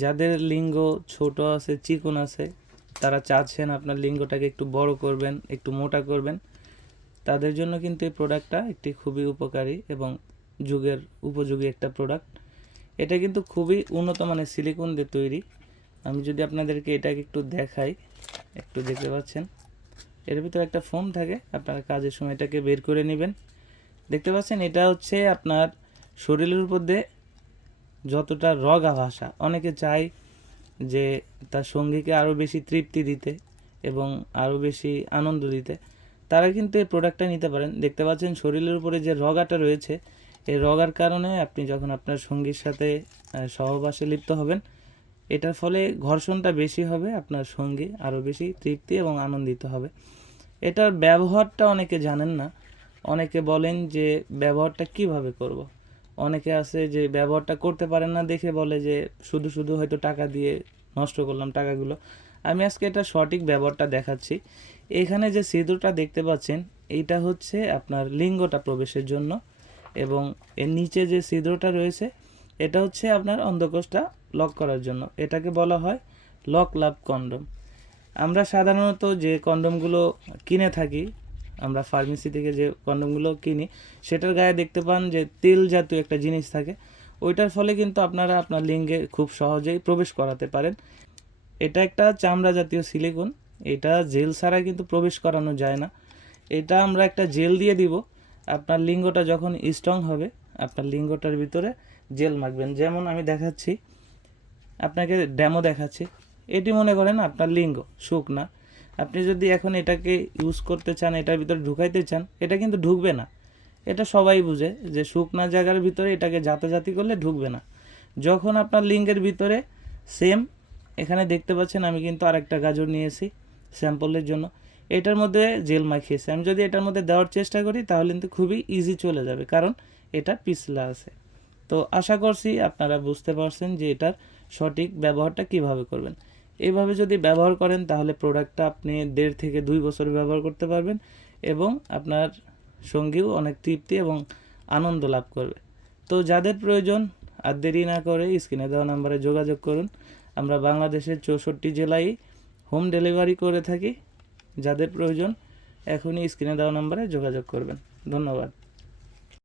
যাদের লিঙ্গ ছোট আছে, চিকন আছে, তারা চাচ্ছেন আপনার লিঙ্গটাকে একটু বড় করবেন, একটু মোটা করবেন, তাদের জন্য কিন্তু এই প্রোডাক্টটা একটি খুবই উপকারী এবং যুগের উপযোগী একটা প্রোডাক্ট। এটা কিন্তু খুবই উন্নত মানের সিলিকন দিয়ে তৈরি। আমি যদি আপনাদেরকে এটাকে একটু দেখাই, একটু দেখতে পাচ্ছেন এর ভিতরে একটা ফোম থাকে, আপনারা কাজের সময় এটাকে বের করে নেবেন। দেখতে পাচ্ছেন এটা হচ্ছে আপনার শরীরের উপর দিয়ে যতটা রগা ভাষা, অনেকে চায় যে তার সঙ্গীকে আরও বেশি তৃপ্তি দিতে এবং আরও বেশি আনন্দ দিতে, তারা কিন্তু এই প্রোডাক্টটা নিতে পারেন। দেখতে পাচ্ছেন শরীরের উপরে যে রগাটা রয়েছে, এই রগার কারণে আপনি যখন আপনার সঙ্গীর সাথে সহবাসে লিপ্ত হবেন, এটার ফলে ঘর্ষণটা বেশি হবে, আপনার সঙ্গী আরও বেশি তৃপ্তি এবং আনন্দিত হবে। এটার ব্যবহারটা অনেকে জানেন না, অনেকে বলেন যে ব্যবহারটা কিভাবে করব। অনেকে আছে যে ব্যবহারটা করতে পারেন না দেখে বলে যে শুধু শুধু হয়তো টাকা দিয়ে নষ্ট করলাম টাকাগুলো। আমি আজকে এটা সঠিক ব্যবহারটা দেখাচ্ছি। এখানে যে ছিদ্রটা দেখতে পাচ্ছেন, এইটা হচ্ছে আপনার লিঙ্গটা প্রবেশের জন্য, এবং এর নিচে যে ছিদ্রটা রয়েছে এটা হচ্ছে আপনার অন্ধকোষটা লক করার জন্য। এটাকে বলা হয় লক লাভ কন্ডম। আমরা সাধারণত যে কন্ডমগুলো কিনে থাকি, আমরা ফার্মেসি থেকে যে কন্ডমগুলো কিনি, সেটার গায়ে দেখতে পান যে তেল জাতীয় একটা জিনিস থাকে। ওইটার ফলে কিন্তু আপনারা আপনার লিঙ্গে খুব সহজেই প্রবেশ করাতে পারেন। এটা একটা চামড়া জাতীয় সিলিকন, এটা জেল ছাড়া কিন্তু প্রবেশ করানো যায় না। এটা আমরা একটা জেল দিয়ে দিব, আপনার লিঙ্গটা যখন স্ট্রং হবে, আপনার লিঙ্গটার ভিতরে জেল মাখবেন। যেমন আমি দেখাচ্ছি, আপনাকে ডেমো দেখাচ্ছি। এটি মনে করেন আপনার লিঙ্গ শুকনা, আপনি যদি এখন এটাকে ইউজ করতে চান, এটার ভিতরে ঢুকাইতে চান, এটা কিন্তু ঢুকবে না। এটা সবাই বুঝে যে শুকনা জায়গার ভিতরে এটাকে জাতাজাতি করলে ঢুকবে না। যখন আপনার লিঙ্গের ভিতরে সেম, এখানে দেখতে পাচ্ছেন আমি কিন্তু আরেকটা গাজর নিয়েছি স্যাম্পলের জন্য, এটার মধ্যে জেল মাখিয়েছি। আমি যদি এটার মধ্যে দেওয়ার চেষ্টা করি তাহলে কিন্তু খুবই ইজি চলে যাবে, কারণ এটা পিছলা আছে। তো আশা করছি আপনারা বুঝতে পারছেন যে এটার সঠিক ব্যবহারটা কিভাবে করবেন। এইভাবে যদি ব্যবহার করেন তাহলে প্রোডাক্টটা আপনি 1.5 থেকে 2 বছর ব্যবহার করতে পারবেন এবং আপনার সঙ্গীও অনেক তৃপ্তি এবং আনন্দ লাভ করবে। তো যাদের প্রয়োজন আর দেরি না করে স্ক্রিনে দেওয়া নাম্বারে যোগাযোগ করুন। আমরা বাংলাদেশের 64 জেলায় হোম ডেলিভারি করে থাকি। যাদের প্রয়োজন এখনই স্ক্রিনে দেওয়া নাম্বারে যোগাযোগ করবেন। ধন্যবাদ।